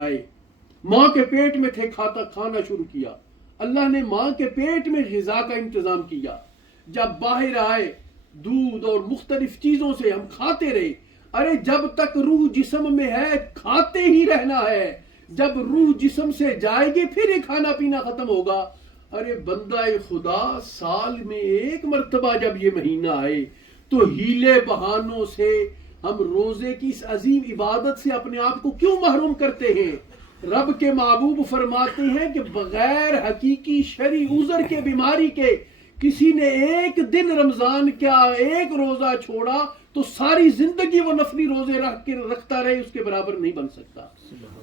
آئے، ماں کے پیٹ میں تھے، کھانا شروع کیا، اللہ نے ماں کے پیٹ میں غذا کا انتظام کیا، جب باہر آئے دودھ اور مختلف چیزوں سے ہم کھاتے رہے۔ ارے جب تک روح جسم میں ہے کھاتے ہی رہنا ہے، جب روح جسم سے جائے گی پھر یہ کھانا پینا ختم ہوگا۔ ارے بندہ خدا سال میں ایک مرتبہ جب یہ مہینہ آئے تو ہیلے بہانوں سے ہم روزے کی اس عظیم عبادت سے اپنے آپ کو کیوں محروم کرتے ہیں؟ رب کے محبوب فرماتے ہیں کہ بغیر حقیقی شرعی عذر کے بیماری کے کسی نے ایک دن رمضان کیا ایک روزہ چھوڑا تو ساری زندگی وہ نفلی روزے رکھتا رہے اس کے برابر نہیں بن سکتا۔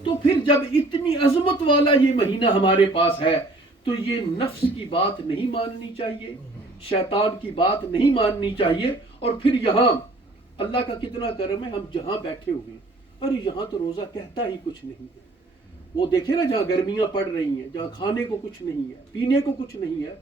تو پھر جب اتنی عظمت والا یہ مہینہ ہمارے پاس ہے تو یہ نفس کی بات نہیں ماننی چاہیے، شیطان کی بات نہیں ماننی چاہیے۔ اور پھر یہاں اللہ کا کتنا کرم ہے، ہم جہاں بیٹھے ہوئے ارے یہاں تو روزہ کہتا ہی کچھ نہیں ہے۔ وہ دیکھیں نا جہاں گرمیاں پڑ رہی ہیں، جہاں کھانے کو کچھ نہیں ہے، پینے کو کچھ نہیں ہے،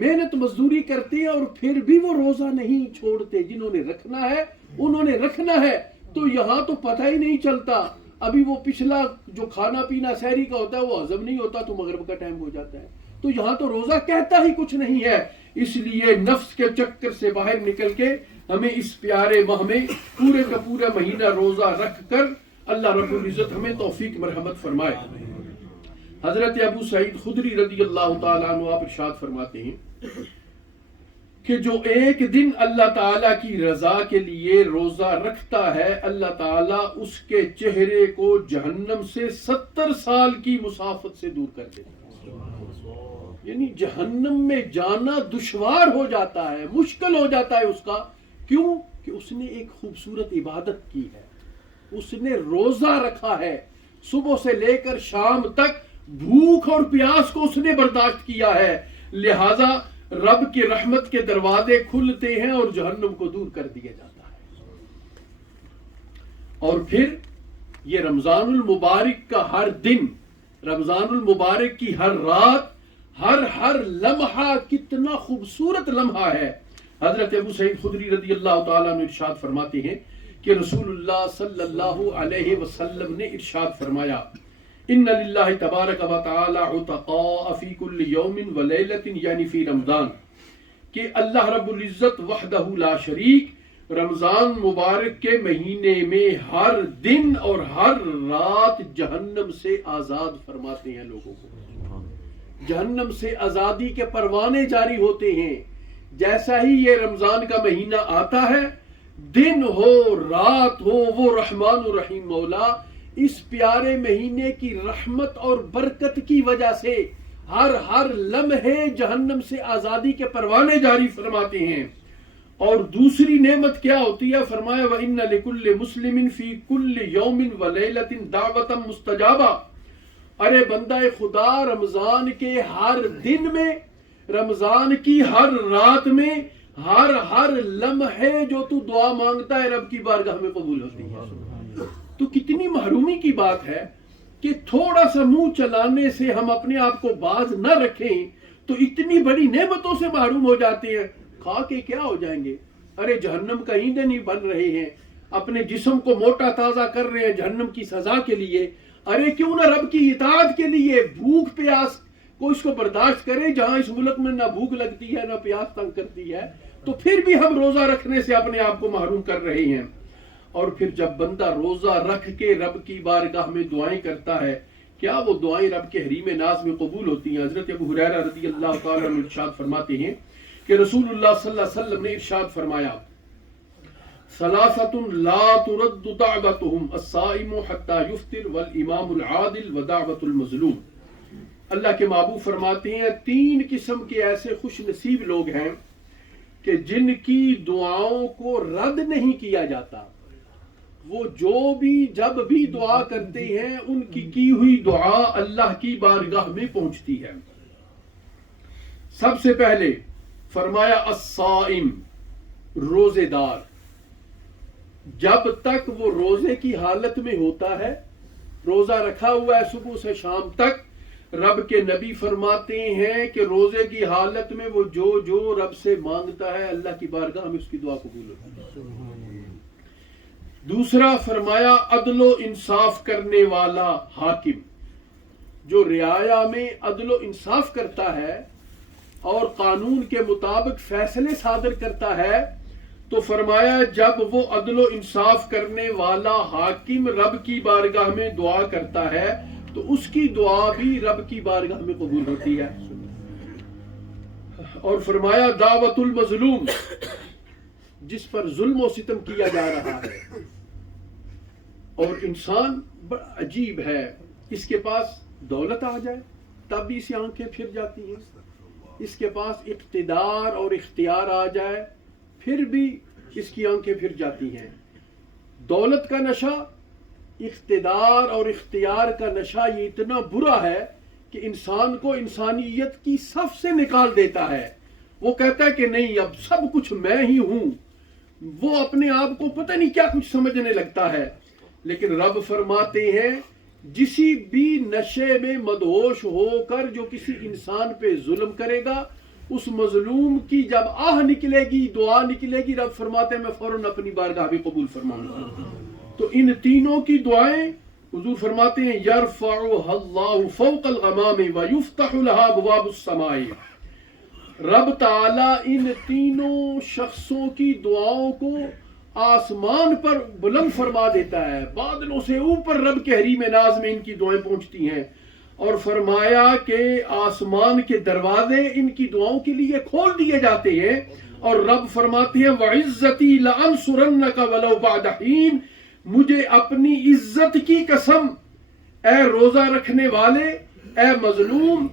محنت مزدوری کرتے ہیں اور پھر بھی وہ روزہ نہیں چھوڑتے۔ جنہوں نے رکھنا ہے انہوں نے رکھنا ہے۔ تو یہاں تو پتہ ہی نہیں چلتا، ابھی وہ پچھلا جو کھانا پینا سحری کا ہوتا ہے وہ ہضم نہیں ہوتا تو مغرب کا ٹائم ہو جاتا ہے۔ تو یہاں تو روزہ کہتا ہی کچھ نہیں ہے۔ اس لیے نفس کے چکر سے باہر نکل کے ہمیں اس پیارے ماہ میں پورے کا پورا مہینہ روزہ رکھ کر اللہ رب العزت ہمیں توفیق مرحمت فرمائے۔ حضرت ابو سعید خدری رضی اللہ تعالیٰ عنہ آپ ارشاد فرماتے ہیں کہ جو ایک دن اللہ تعالیٰ کی رضا کے لیے روزہ رکھتا ہے اللہ تعالیٰ اس کے چہرے کو جہنم سے 70 سال کی مسافت سے دور کر دیتا ہے۔ یعنی جہنم میں جانا دشوار ہو جاتا ہے، مشکل ہو جاتا ہے اس کا۔ کیوں؟ کہ اس نے ایک خوبصورت عبادت کی ہے، اس نے روزہ رکھا ہے، صبح سے لے کر شام تک بھوک اور پیاس کو اس نے برداشت کیا ہے، لہذا رب کی رحمت کے دروازے کھلتے ہیں اور جہنم کو دور کر دیا جاتا ہے۔ اور پھر یہ رمضان المبارک کا ہر دن، رمضان المبارک کی ہر رات، ہر لمحہ کتنا خوبصورت لمحہ ہے۔ حضرت ابو سعید خدری رضی اللہ تعالیٰ عنہ ارشاد فرماتے ہیں کہ رسول اللہ صلی اللہ علیہ وسلم نے ارشاد فرمایا ان للہ تبارک و تعالی عتقاء فی کل یوم و لیلۃ، یعنی فی رمضان، کہ اللہ رب العزت وحدہ لا شریک رمضان مبارک کے مہینے میں ہر دن اور ہر رات جہنم سے آزاد فرماتے ہیں لوگوں کو۔ جہنم سے آزادی کے پروانے جاری ہوتے ہیں۔ جیسا ہی یہ رمضان کا مہینہ آتا ہے، دن ہو رات ہو، وہ رحمان الرحیم مولا اس پیارے مہینے کی رحمت اور برکت کی وجہ سے ہر لمحے جہنم سے آزادی کے پروانے جاری فرماتے ہیں۔ اور دوسری نعمت کیا ہوتی ہے؟ فرمایا وَإِنَّ لِكُلِّ مُسْلِمٍ فِي كُلِّ يَوْمٍ وَلَيْلَةٍ دَعْوَةً مُسْتَجَابَةً۔ ارے بندہ خدا رمضان کے ہر دن میں، رمضان کی ہر رات میں، ہر لمحے جو تو دعا مانگتا ہے رب کی بارگاہ میں قبول ہوتی ہے۔ تو کتنی محرومی کی بات ہے کہ تھوڑا سا منہ چلانے سے ہم اپنے آپ کو باز نہ رکھیں تو اتنی بڑی نعمتوں سے محروم ہو جاتے ہیں۔ کھا کے کیا ہو جائیں گے؟ ارے جہنم کا ایندھن ہی بن رہے ہیں، اپنے جسم کو موٹا تازہ کر رہے ہیں جہنم کی سزا کے لیے۔ ارے کیوں نہ رب کی اطاعت کے لیے بھوک پیاس کو اس کو برداشت کرے، جہاں اس ملک میں نہ بھوک لگتی ہے نہ پیاس تنگ کرتی ہے، تو پھر بھی ہم روزہ رکھنے سے اپنے آپ کو محروم کر رہے ہیں۔ اور پھر جب بندہ روزہ رکھ کے رب کی بارگاہ میں دعائیں کرتا ہے، کیا وہ دعائیں رب کے حریم ناز میں قبول ہوتی ہیں؟ حضرت ابو ہریرہ رضی اللہ تعالیٰ عنہ ارشاد فرماتے ہیں کہ رسول اللہ صلی اللہ علیہ وسلم نے ارشاد فرمایا ثلاثة لا ترد دعوتهم الصائم حتى يفطر والامام العادل ودعوت المظلوم۔ اللہ کے محبوب فرماتے ہیں 3 قسم کے ایسے خوش نصیب لوگ ہیں کہ جن کی دعاؤں کو رد نہیں کیا جاتا، وہ جو بھی جب بھی دعا کرتے ہیں ان کی ہوئی دعا اللہ کی بارگاہ میں پہنچتی ہے۔ سب سے پہلے فرمایا الصائم، روزے دار، جب تک وہ روزے کی حالت میں ہوتا ہے، روزہ رکھا ہوا ہے صبح سے شام تک، رب کے نبی فرماتے ہیں کہ روزے کی حالت میں وہ جو رب سے مانگتا ہے اللہ کی بارگاہ میں اس کی دعا قبول ہوتی ہے۔ دوسرا فرمایا عدل و انصاف کرنے والا حاکم، جو رعایا میں عدل و انصاف کرتا ہے اور قانون کے مطابق فیصلے صادر کرتا ہے، تو فرمایا جب وہ عدل و انصاف کرنے والا حاکم رب کی بارگاہ میں دعا کرتا ہے تو اس کی دعا بھی رب کی بارگاہ میں قبول ہوتی ہے۔ اور فرمایا دعوت المظلوم، جس پر ظلم و ستم کیا جا رہا ہے، اور انسان بڑا عجیب ہے، اس کے پاس دولت آ جائے تب بھی اسے آنکھیں پھر جاتی ہیں، اس کے پاس اقتدار اور اختیار آ جائے پھر بھی اس کی آنکھیں پھر جاتی ہیں۔ دولت کا نشہ، اقتدار اور اختیار کا نشہ یہ اتنا برا ہے کہ انسان کو انسانیت کی صف سے نکال دیتا ہے۔ وہ کہتا ہے کہ نہیں اب سب کچھ میں ہی ہوں، وہ اپنے آپ کو پتہ نہیں کیا کچھ سمجھنے لگتا ہے۔ لیکن رب فرماتے ہیں جسی بھی نشے میں مدہوش ہو کر جو کسی انسان پہ ظلم کرے گا، اس مظلوم کی جب آہ نکلے گی، دعا نکلے گی، رب فرماتے ہیں میں فوراً اپنی بارگاہ بھی قبول فرماؤں گا۔ تو ان تینوں کی دعائیں حضور فرماتے ہیں یرفعها اللہ فوق الغمام ویفتح لها ابواب السماء، رب تعالی ان تینوں شخصوں کی دعاؤں کو آسمان پر بلند فرما دیتا ہے، بادلوں سے اوپر رب کے حریم ناز میں ان کی دعائیں پہنچتی ہیں، اور فرمایا کہ آسمان کے دروازے ان کی دعاؤں کے لیے کھول دیے جاتے ہیں، اور رب فرماتے ہیں وَعِزَّتِي لَأَنصُرَنَّكَ وَلَوْ بَعْدَ حِينٍ، مجھے اپنی عزت کی قسم، اے روزہ رکھنے والے، اے مظلوم،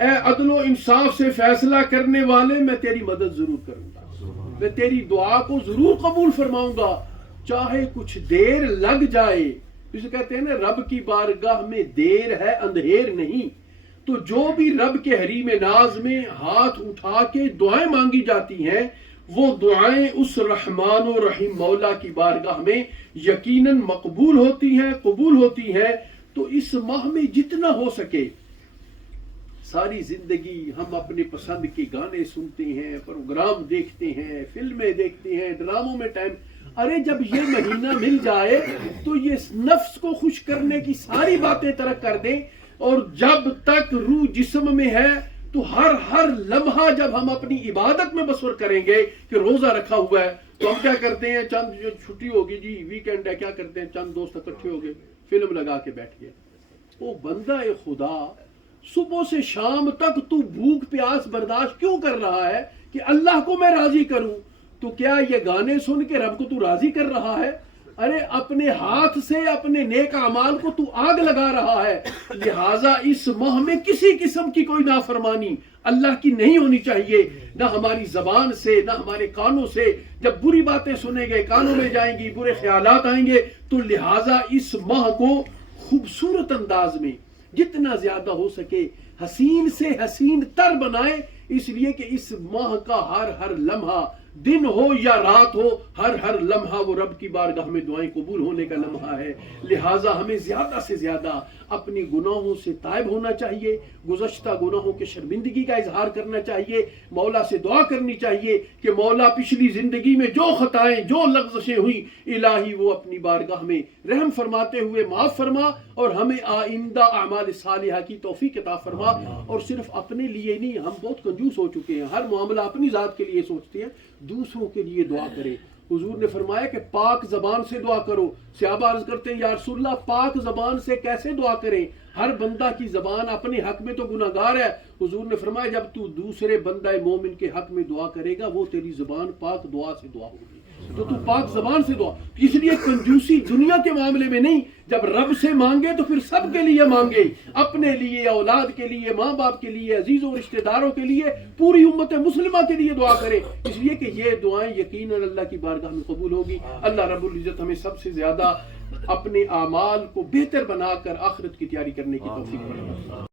اے عدل و انصاف سے فیصلہ کرنے والے، میں تیری مدد ضرور کروں گا، میں تیری دعا کو ضرور قبول فرماؤں گا، چاہے کچھ دیر لگ جائے۔ اسے کہتے ہیں نا رب کی بارگاہ میں دیر ہے اندھیر نہیں۔ تو جو بھی رب کے حریم ناز میں ہاتھ اٹھا کے دعائیں مانگی جاتی ہیں، وہ دعائیں اس رحمان و رحیم مولا کی بارگاہ میں یقیناً مقبول ہوتی ہیں، قبول ہوتی ہیں۔ تو اس ماہ میں جتنا ہو سکے، ساری زندگی ہم اپنے پسند کے گانے سنتے ہیں، پروگرام دیکھتے ہیں، فلمیں دیکھتے ہیں، ڈراموں میں ٹائم، ارے جب یہ مہینہ مل جائے تو یہ نفس کو خوش کرنے کی ساری باتیں ترک کر دیں، اور جب تک روح جسم میں ہے تو ہر لمحہ جب ہم اپنی عبادت میں بسر کریں گے کہ روزہ رکھا ہوا ہے تو ہم کیا کرتے ہیں، چند جو چھٹی ہوگی جی ویکینڈ ہے، کیا کرتے ہیں چند دوست اکٹھے ہو گئے فلم لگا کے بیٹھ گئے۔ او بندہ خدا، صبح سے شام تک تو بھوک پیاس برداشت کیوں کر رہا ہے کہ اللہ کو میں راضی کروں؟ تو کیا یہ گانے سن کے رب کو تو راضی کر رہا ہے؟ ارے اپنے ہاتھ سے اپنے نیک اعمال کو تو آگ لگا رہا ہے۔ لہٰذا اس ماہ میں کسی قسم کی کوئی نافرمانی اللہ کی نہیں ہونی چاہیے، نہ ہماری زبان سے نہ ہمارے کانوں سے۔ جب بری باتیں سنیں گے، کانوں میں جائیں گی، برے خیالات آئیں گے، تو لہٰذا اس ماہ کو خوبصورت انداز میں جتنا زیادہ ہو سکے حسین سے حسین تر بنائیں، اس لیے کہ اس ماہ کا ہر لمحہ، دن ہو یا رات ہو، ہر لمحہ وہ رب کی بارگاہ میں دعائیں قبول ہونے کا لمحہ ہے۔ لہٰذا ہمیں زیادہ سے زیادہ اپنی گناہوں سے تائب ہونا چاہیے، گزشتہ گناہوں کے شرمندگی کا اظہار کرنا چاہیے، مولا سے دعا کرنی چاہیے کہ مولا پچھلی زندگی میں جو خطائیں، جو لغزشیں ہوئیں، الہی وہ اپنی بارگاہ میں رحم فرماتے ہوئے معاف فرما، اور ہمیں آئندہ اعمال صالحہ کی توفیق عطا فرما۔ اور صرف اپنے لیے نہیں، ہم بہت کنجوس ہو چکے ہیں، ہر معاملہ اپنی ذات کے لیے سوچتے ہیں، دوسروں کے لیے دعا کرے۔ حضور نے فرمایا کہ پاک زبان سے دعا کرو۔ صحابہ عرض کرتے ہیں یا رسول اللہ پاک زبان سے کیسے دعا کریں؟ ہر بندہ کی زبان اپنے حق میں تو گناہ گار ہے۔ حضور نے فرمایا جب تو دوسرے بندہ مومن کے حق میں دعا کرے گا، وہ تیری زبان پاک دعا سے دعا ہوگی۔ تو پاک زبان سے دعا، اس لیے کنجوسی دنیا کے معاملے میں نہیں، جب رب سے مانگے تو پھر سب کے لیے مانگے، اپنے لیے، اولاد کے لیے، ماں باپ کے لیے، عزیزوں رشتہ داروں کے لیے، پوری امت مسلمہ کے لیے دعا کرے، اس لیے کہ یہ دعائیں یقیناً اللہ کی بارگاہ میں قبول ہوگی۔ اللہ رب العزت ہمیں سب سے زیادہ اپنے اعمال کو بہتر بنا کر آخرت کی تیاری کرنے کی توفیق دے۔